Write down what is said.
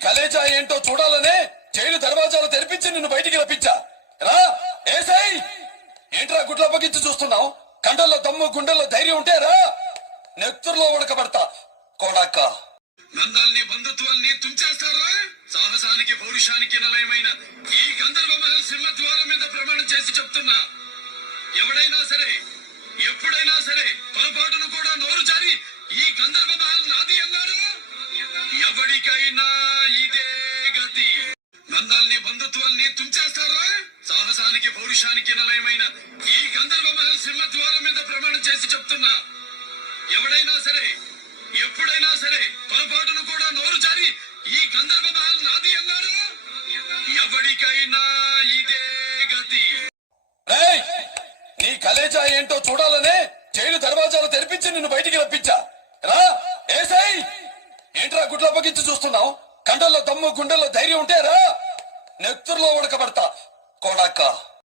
కలేజా ఏంటో చూడాలనే జైలు దర్వాజాలు తెరిపించి నిన్ను బయటికి రప్పించా. రా ఏసై. ఏంట్రా గుడ్ల పగించి చూస్తున్నావు? కండల్లో దమ్ము గుండెల్లో ధైర్యం ఉంటే రా. నెత్తుర్లో ఉడకబడతా కొడక. నందాల్ని బంధుత్వాల్ని తుంచేస్తారా? సాహసానికి పౌరుషానికి నిలయమైన ఈ గంధర్వ మహల్ సింహద్వారం మీద ప్రమాణం చేసి చెప్తున్నా, ఎవడైనా సరే ఎప్పుడైనా సరే పొరపాటును కూడా నోరు జారి ఈ గంధర్వ మహల్ నాది అన్నారు, ఎవడికైనా ఇదే గతి. నందాల్ని బంధుత్వాల్ని తుంచేస్తారా? సాహసానికి పౌరుషానికి నిలయమైన ఈ గంధర్వ మహల్ సింహద్వారం మీద ప్రమాణం చేసి చెప్తున్నా, ఎవడైనా సరే ఎప్పుడైనా సరే పొరపాటును కూడా నోరు జారి ఈ గంధర్వ మహల్ నాది అన్నారు, ఎవడికైనా ఇదే గతి. నీ కలేజా ఏంటో చూడాలనే జైలు దర్వాజాలు తెరిపించి నిన్ను బయటికి రప్పించా. రా ఏసై. ఏంట్రా గుడ్ల పగించి చూస్తున్నావు? కండల్లో దమ్ము గుండెల్లో ధైర్యం ఉంటే రా. నెత్తుర్లో ఉడకబడతా కొడక.